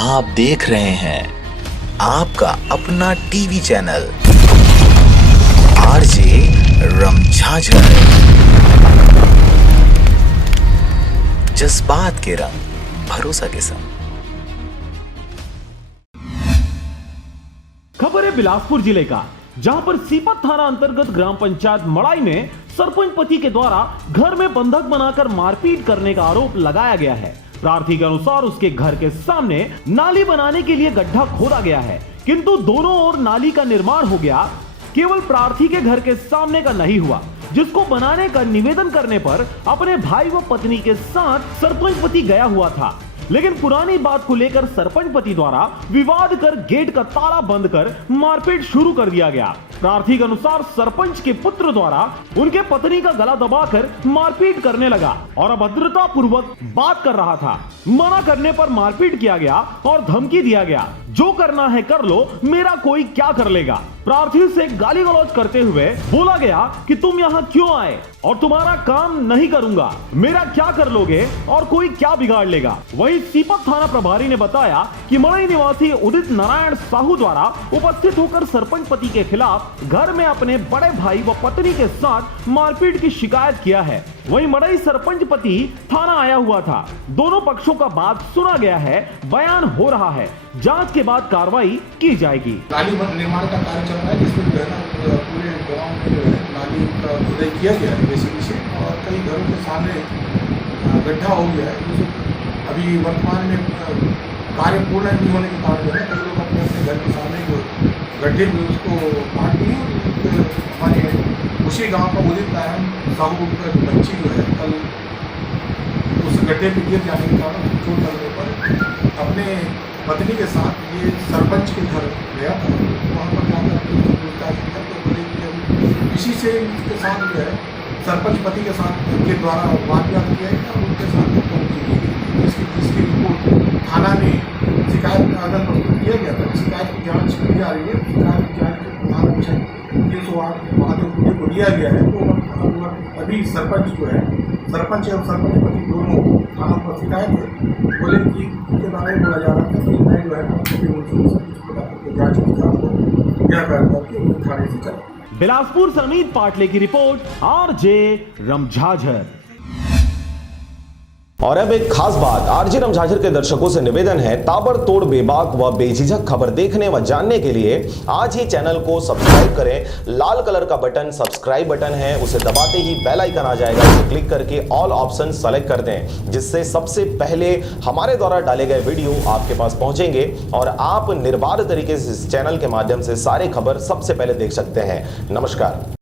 आप देख रहे हैं आपका अपना टीवी चैनल आरजे रमझाझर। जज्बात के रंग भरोसा के संग। खबर है बिलासपुर जिले का, जहां पर सीपत थाना अंतर्गत ग्राम पंचायत मड़ाई में सरपंच पति के द्वारा घर में बंधक बनाकर मारपीट करने का आरोप लगाया गया है। प्रार्थी के अनुसार उसके घर के सामने नाली बनाने के लिए गड्ढा खोदा गया है, किंतु दोनों ओर नाली का निर्माण हो गया, केवल प्रार्थी के घर के सामने का नहीं हुआ, जिसको बनाने का निवेदन करने पर अपने भाई व पत्नी के साथ सरपंच पति गया हुआ था। लेकिन पुरानी बात को लेकर सरपंच पति द्वारा विवाद कर गेट का ताला बंद कर मारपीट शुरू कर दिया गया। प्रार्थी के अनुसार सरपंच के पुत्र द्वारा उनके पत्नी का गला दबाकर मारपीट करने लगा और अभद्रता पूर्वक बात कर रहा था। मना करने पर मारपीट किया गया और धमकी दिया गया, जो करना है कर लो, मेरा कोई क्या कर लेगा। प्रार्थी से गाली गलौज करते हुए बोला गया कि तुम यहाँ क्यों आए और तुम्हारा काम नहीं करूंगा, मेरा क्या कर लोगे और कोई क्या बिगाड़ लेगा। वहीं सीपत थाना प्रभारी ने बताया कि मड़ई निवासी उदित नारायण साहू द्वारा उपस्थित होकर सरपंच पति के खिलाफ घर में अपने बड़े भाई व पत्नी के साथ मारपीट की शिकायत किया है। वहीं मड़ई सरपंच पति थाना आया हुआ था। दोनों पक्षों का बात सुना गया है, बयान हो रहा है, जांच के बाद कार्रवाई की जाएगी। नाली निर्माण का कार्य चल रहा है, जिसमें जो है ना पूरे गांव में जो है नाली का खुदाई किया गया है बेसिकली से, और कई घरों के सामने गड्ढा हो गया है। अभी वर्तमान में कार्य पूर्ण नहीं होने के कारण जो है कई लोग अपने अपने घर के सामने जो गड्ढे में उसको काट दिए। हमारे उसी गांव का उदित नारायण साहू का बच्ची जो है कल उस गड्ढे में गिर जाने के कारण चोट लगने पर अपने पत्नी के साथ ये सरपंच के घर गया था। वहाँ पर जाकर पूछताछ की तो बोले कि इसी से इसके साथ जो है सरपंच पति के साथ के द्वारा वादविवाद किया गया और उनके साथ जिसकी रिपोर्ट थाना में शिकायत आवेदन प्रस्तुत किया गया था। शिकायत की जाँच की जा रही है। शिकायत की जाँच के प्रधान विषय 308 महादेव को दिया गया है। तो अभी सरपंच जो है, सरपंच और सरपंच पति दोनों थाना पर शिकायत है। बोले कि उनके बारे में बोला जा रहा था कि मैं जो है जाँच की जाँच थाने से चला। बिलासपुर से अमित पाटले की रिपोर्ट, आरजे रमझाझर। और अब एक खास बात, आरजे रमझाझर के दर्शकों से निवेदन है, ताबड़तोड़ बेबाक व बेझिझक खबर देखने व जानने के लिए आज ही चैनल को सब्सक्राइब करें। लाल कलर का बटन सब्सक्राइब बटन है, उसे दबाते ही बेल आइकन आ जाएगा, उसे क्लिक करके ऑल ऑप्शन सेलेक्ट कर दें, जिससे सबसे पहले हमारे द्वारा डाले गए वीडियो आपके पास पहुंचेंगे और आप निर्बाध तरीके से इस चैनल के माध्यम से सारे खबर सबसे पहले देख सकते हैं। नमस्कार।